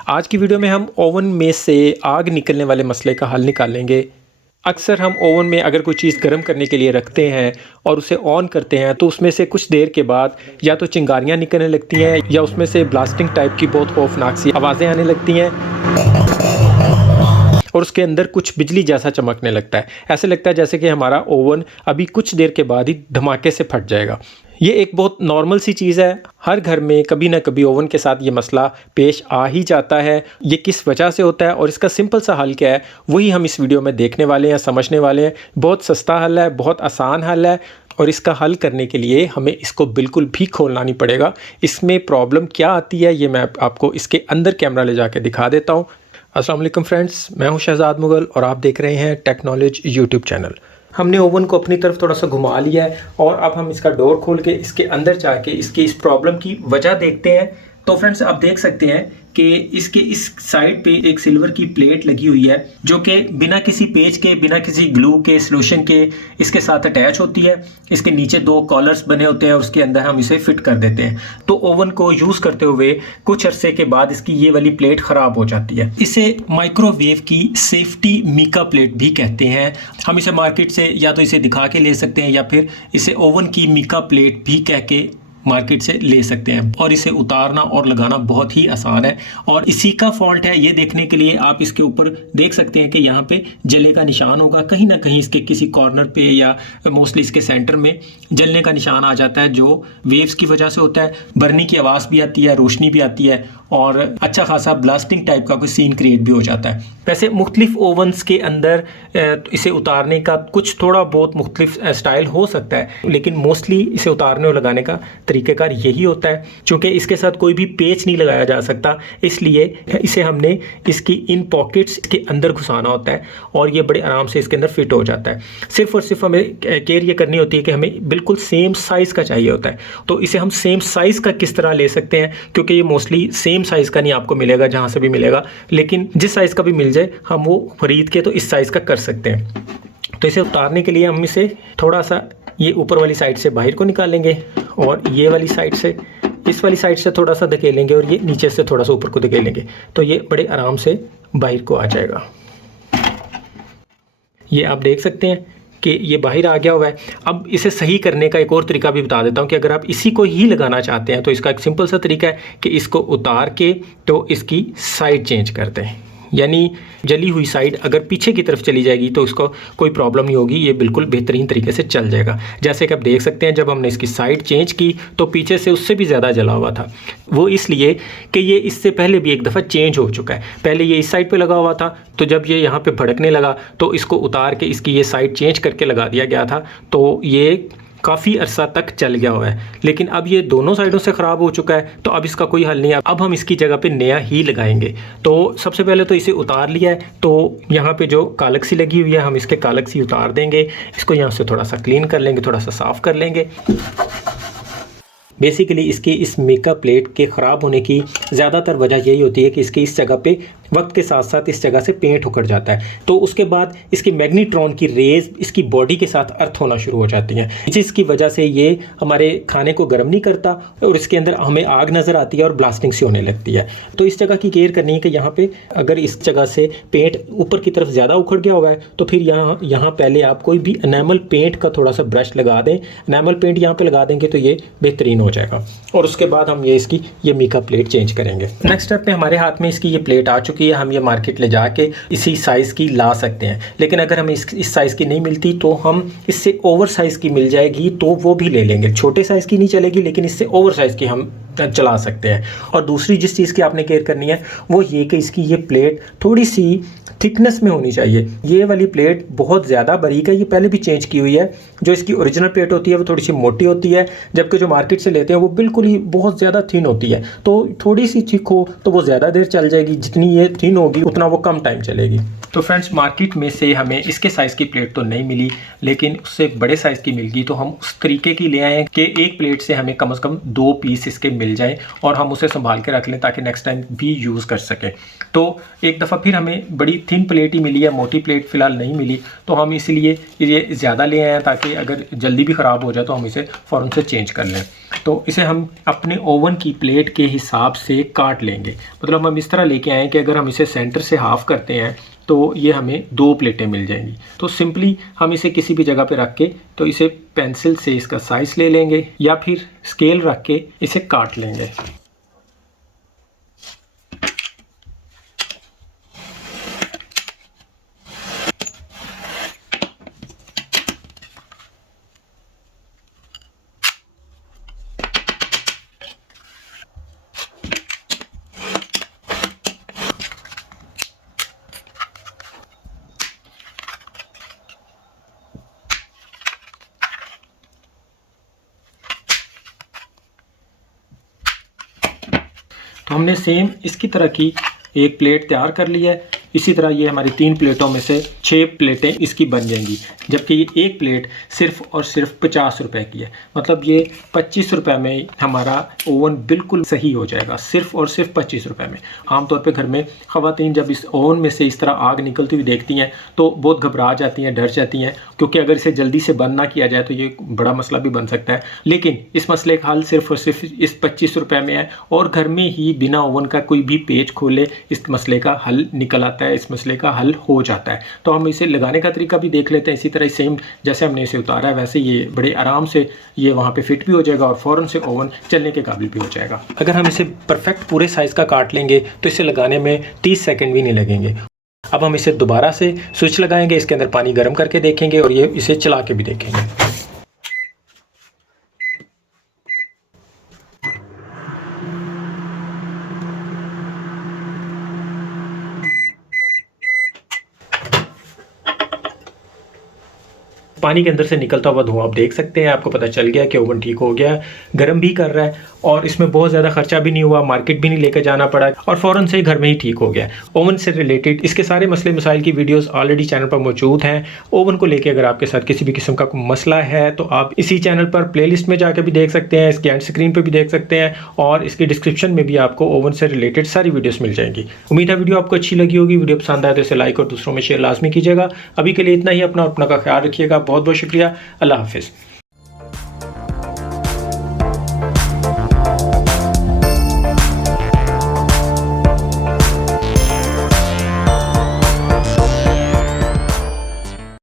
आज की वीडियो में हम ओवन में से आग निकलने वाले मसले का हल निकालेंगे। अक्सर हम ओवन में अगर कोई चीज़ गर्म करने के लिए रखते हैं और उसे ऑन करते हैं तो उसमें से कुछ देर के बाद या तो चिंगारियाँ निकलने लगती हैं या उसमें से ब्लास्टिंग टाइप की बहुत खौफनाक सी आवाज़ें आने लगती हैं और उसके अंदर कुछ बिजली जैसा चमकने लगता है। ऐसे लगता है जैसे कि हमारा ओवन अभी कुछ देर के बाद ही धमाके से फट जाएगा। ये एक बहुत नॉर्मल सी चीज़ है, हर घर में कभी ना कभी ओवन के साथ ये मसला पेश आ ही जाता है। ये किस वजह से होता है और इसका सिंपल सा हल क्या है, वही हम इस वीडियो में देखने वाले हैं, समझने वाले हैं। बहुत सस्ता हल है, बहुत आसान हल है और इसका हल करने के लिए हमें इसको बिल्कुल भी खोलना नहीं पड़ेगा। इसमें प्रॉब्लम क्या आती है ये मैं आपको इसके अंदर कैमरा ले जाके दिखा देता हूँ। अस्सलाम वालेकुम फ्रेंड्स, मैं हूँ शहजाद मुगल और आप देख रहे हैं टेक्नोलॉजी यूट्यूब चैनल। हमने ओवन को अपनी तरफ थोड़ा सा घुमा लिया है और अब हम इसका डोर खोल के इसके अंदर जाके इसकी इस प्रॉब्लम की वजह देखते हैं। तो फ्रेंड्स आप देख सकते हैं कि इसके इस साइड पे एक सिल्वर की प्लेट लगी हुई है जो कि बिना किसी पेच के, बिना किसी ग्लू के, सॉल्यूशन के इसके साथ अटैच होती है। इसके नीचे दो कॉलर्स बने होते हैं और उसके अंदर हम इसे फिट कर देते हैं। तो ओवन को यूज़ करते हुए कुछ अरसे के बाद इसकी ये वाली प्लेट ख़राब हो जाती है। इसे माइक्रोवेव की सेफ्टी मीका प्लेट भी कहते हैं। हम इसे मार्केट से या तो इसे दिखा के ले सकते हैं या फिर इसे ओवन की मीका प्लेट भी कह के मार्केट से ले सकते हैं। और इसे उतारना और लगाना बहुत ही आसान है और इसी का फॉल्ट है ये देखने के लिए आप इसके ऊपर देख सकते हैं कि यहाँ पे जले का निशान होगा। कहीं ना कहीं इसके किसी कॉर्नर पे या मोस्टली इसके सेंटर में जलने का निशान आ जाता है जो वेव्स की वजह से होता है। बर्नी की आवाज़ भी आती है, रोशनी भी आती है और अच्छा खासा ब्लास्टिंग टाइप का कोई सीन क्रिएट भी हो जाता है। वैसे मुख्तलिफ ओवन्स के अंदर इसे उतारने का कुछ थोड़ा बहुत मुख्तलिफ स्टाइल हो सकता है, लेकिन मोस्टली इसे उतारने और लगाने का तरीक़ेकार यही होता है। चूँकि इसके साथ कोई भी पेच नहीं लगाया जा सकता, इसलिए इसे हमने इसकी इन पॉकेट्स के अंदर घुसाना होता है और ये बड़े आराम से इसके अंदर फिट हो जाता है। सिर्फ और सिर्फ हमें केयर ये करनी होती है कि हमें बिल्कुल सेम साइज़ का चाहिए होता है। तो इसे हम सेम साइज़ का किस तरह ले सकते हैं, क्योंकि ये मोस्टली सेम साइज़ का नहीं आपको मिलेगा जहाँ से भी मिलेगा, लेकिन जिस साइज़ का भी मिल जाए हम वो खरीद के तो इस साइज़ का कर सकते हैं। तो इसे उतारने के लिए हम इसे थोड़ा सा ये ऊपर वाली साइड से बाहर को निकालेंगे और ये वाली साइड से इस वाली साइड से थोड़ा सा धकेलेंगे और ये नीचे से थोड़ा सा ऊपर को धकेलेंगे तो ये बड़े आराम से बाहर को आ जाएगा। ये आप देख सकते हैं कि ये बाहर आ गया हुआ है। अब इसे सही करने का एक और तरीका भी बता देता हूँ कि अगर आप इसी को ही लगाना चाहते हैं तो इसका एक सिंपल सा तरीका है कि इसको उतार के तो इसकी साइड चेंज कर दें। यानी जली हुई साइड अगर पीछे की तरफ चली जाएगी तो इसको कोई प्रॉब्लम नहीं होगी, ये बिल्कुल बेहतरीन तरीके से चल जाएगा। जैसे कि आप देख सकते हैं जब हमने इसकी साइड चेंज की तो पीछे से उससे भी ज़्यादा जला हुआ था। वो इसलिए कि ये इससे पहले भी एक दफ़ा चेंज हो चुका है। पहले ये इस साइड पे लगा हुआ था, तो जब ये यहाँ पे भड़कने लगा तो इसको उतार के इसकी ये साइड चेंज करके लगा दिया गया था, तो ये काफ़ी अरसा तक चल गया हुआ है। लेकिन अब ये दोनों साइडों से ख़राब हो चुका है तो अब इसका कोई हल नहीं है। अब हम इसकी जगह पे नया ही लगाएंगे। तो सबसे पहले तो इसे उतार लिया है, तो यहाँ पे जो कालक्सी लगी हुई है हम इसके कालक्सी उतार देंगे। इसको यहाँ से थोड़ा सा क्लीन कर लेंगे, थोड़ा सा साफ़ कर लेंगे। बेसिकली इसकी इस मेकअप प्लेट के ख़राब होने की ज़्यादातर वजह यही होती है कि इसकी इस जगह पे वक्त के साथ साथ इस जगह से पेंट उखड़ जाता है, तो उसके बाद इसकी मैग्नेट्रॉन की रेज़ इसकी बॉडी के साथ अर्थ होना शुरू हो जाती हैं, जिसकी वजह से ये हमारे खाने को गर्म नहीं करता और इसके अंदर हमें आग नज़र आती है और ब्लास्टिंग सी होने लगती है। तो इस जगह की केयर करनी है कि यहाँ पर अगर इस जगह से पेंट ऊपर की तरफ ज़्यादा उखड़ गया हुआ है तो फिर यहाँ पहले आप कोई भी एनामल पेंट का थोड़ा सा ब्रश लगा दें। एनामल पेंट यहाँ पर लगा देंगे तो ये बेहतरीन हो जाएगा और उसके बाद हम इसकी ये मीका प्लेट चेंज करेंगे। नेक्स्ट स्टेप में हमारे हाथ में इसकी ये प्लेट आ चुकी है, हम ये मार्केट ले जाके इसी साइज़ की ला सकते हैं। लेकिन अगर हमें इस साइज़ की नहीं मिलती तो हम इससे ओवर साइज़ की मिल जाएगी तो वो भी ले लेंगे। छोटे साइज़ की नहीं चलेगी लेकिन इससे ओवर साइज़ की हम चला सकते हैं। और दूसरी जिस चीज़ की आपने केयर करनी है वो ये कि इसकी ये प्लेट थोड़ी सी थिकनेस में होनी चाहिए। ये वाली प्लेट बहुत ज़्यादा बारीक है, ये पहले भी चेंज की हुई है। जो इसकी ओरिजिनल प्लेट होती है वो थोड़ी सी मोटी होती है, जबकि जो मार्केट से लेते हैं वो बिल्कुल ही बहुत ज़्यादा थिन होती है। तो थोड़ी सी थिक हो तो वो ज़्यादा देर चल जाएगी, जितनी ये थिन होगी उतना वो कम टाइम चलेगी। तो फ्रेंड्स मार्केट में से हमें इसके साइज़ की प्लेट तो नहीं मिली, लेकिन उससे बड़े साइज़ की मिल गई। तो हम उस तरीके की ले आए कि एक प्लेट से हमें कम से कम 2 पीस इसके मिल मिल जाए और हम उसे संभाल के रख लें ताकि नेक्स्ट टाइम भी यूज़ कर सकें। तो एक दफ़ा फिर हमें बड़ी थिन प्लेट ही मिली है, मोटी प्लेट फ़िलहाल नहीं मिली, तो हम इसलिए ये ज़्यादा ले आए हैं ताकि अगर जल्दी भी ख़राब हो जाए तो हम इसे फ़ौरन से चेंज कर लें। तो इसे हम अपने ओवन की प्लेट के हिसाब से काट लेंगे। मतलब हम इस तरह लेके आए कि अगर हम इसे सेंटर से हाफ़ करते हैं तो ये हमें 2 प्लेटें मिल जाएंगी। तो सिंपली हम इसे किसी भी जगह पे रख के तो इसे पेंसिल से इसका साइज़ ले लेंगे या फिर स्केल रख के इसे काट लेंगे। तो हमने सेम इसकी तरह की एक प्लेट तैयार कर ली है। इसी तरह ये हमारी 3 प्लेटों में से 6 प्लेटें इसकी बन जाएंगी, जबकि ये एक प्लेट सिर्फ और सिर्फ 50 रुपए की है। मतलब ये 25 रुपए में हमारा ओवन बिल्कुल सही हो जाएगा, सिर्फ और सिर्फ 25 रुपए में। आमतौर पे घर में ख़वातीन जब इस ओवन में से इस तरह आग निकलती हुई देखती हैं तो बहुत घबरा जाती हैं, डर जाती हैं, क्योंकि अगर इसे जल्दी से बंद ना किया जाए तो ये बड़ा मसला भी बन सकता है। लेकिन इस मसले का हल सिर्फ और सिर्फ इस 25 रुपए में है और घर में ही बिना ओवन का कोई भी पेच खोले इस मसले का हल निकल आता है, इस मसले का हल हो जाता है। तो हम इसे लगाने का तरीका भी देख लेते हैं। इसी तरह सेम जैसे हमने इसे उतारा है वैसे ये बड़े आराम से ये वहाँ पे फिट भी हो जाएगा और फ़ौरन से ओवन चलने के काबिल भी हो जाएगा। अगर हम इसे परफेक्ट पूरे साइज़ का काट लेंगे तो इसे लगाने में 30 सेकंड भी नहीं लगेंगे। अब हम इसे दोबारा से स्विच लगाएंगे, इसके अंदर पानी गर्म करके देखेंगे और ये इसे चला के भी देखेंगे। पानी के अंदर से निकलता हुआ धुआं आप देख सकते हैं, आपको पता चल गया कि ओवन ठीक हो गया है, गर्म भी कर रहा है और इसमें बहुत ज़्यादा खर्चा भी नहीं हुआ, मार्केट भी नहीं लेकर जाना पड़ा और फ़ौरन से घर में ही ठीक हो गया। ओवन से रिलेटेड इसके सारे मसले मसाइल की वीडियोस ऑलरेडी चैनल पर मौजूद हैं। ओवन को लेकर अगर आपके साथ किसी भी किस्म का कोई मसला है तो आप इसी चैनल पर प्लेलिस्ट में जाकर भी देख सकते हैं, इसके एंड स्क्रीन पर भी देख सकते हैं और इसके डिस्क्रिप्शन में भी आपको ओवन से रिलेटेड सारी वीडियोज़ मिल जाएंगी। उम्मीद है वीडियो आपको अच्छी लगी होगी। वीडियो पसंद आए तो इसे लाइक और दूसरों में शेयर लाजमी कीजिएगा। अभी के लिए इतना ही। अपना का ख्याल रखिएगा। बहुत बहुत शुक्रिया। अल्लाह हाफिज़।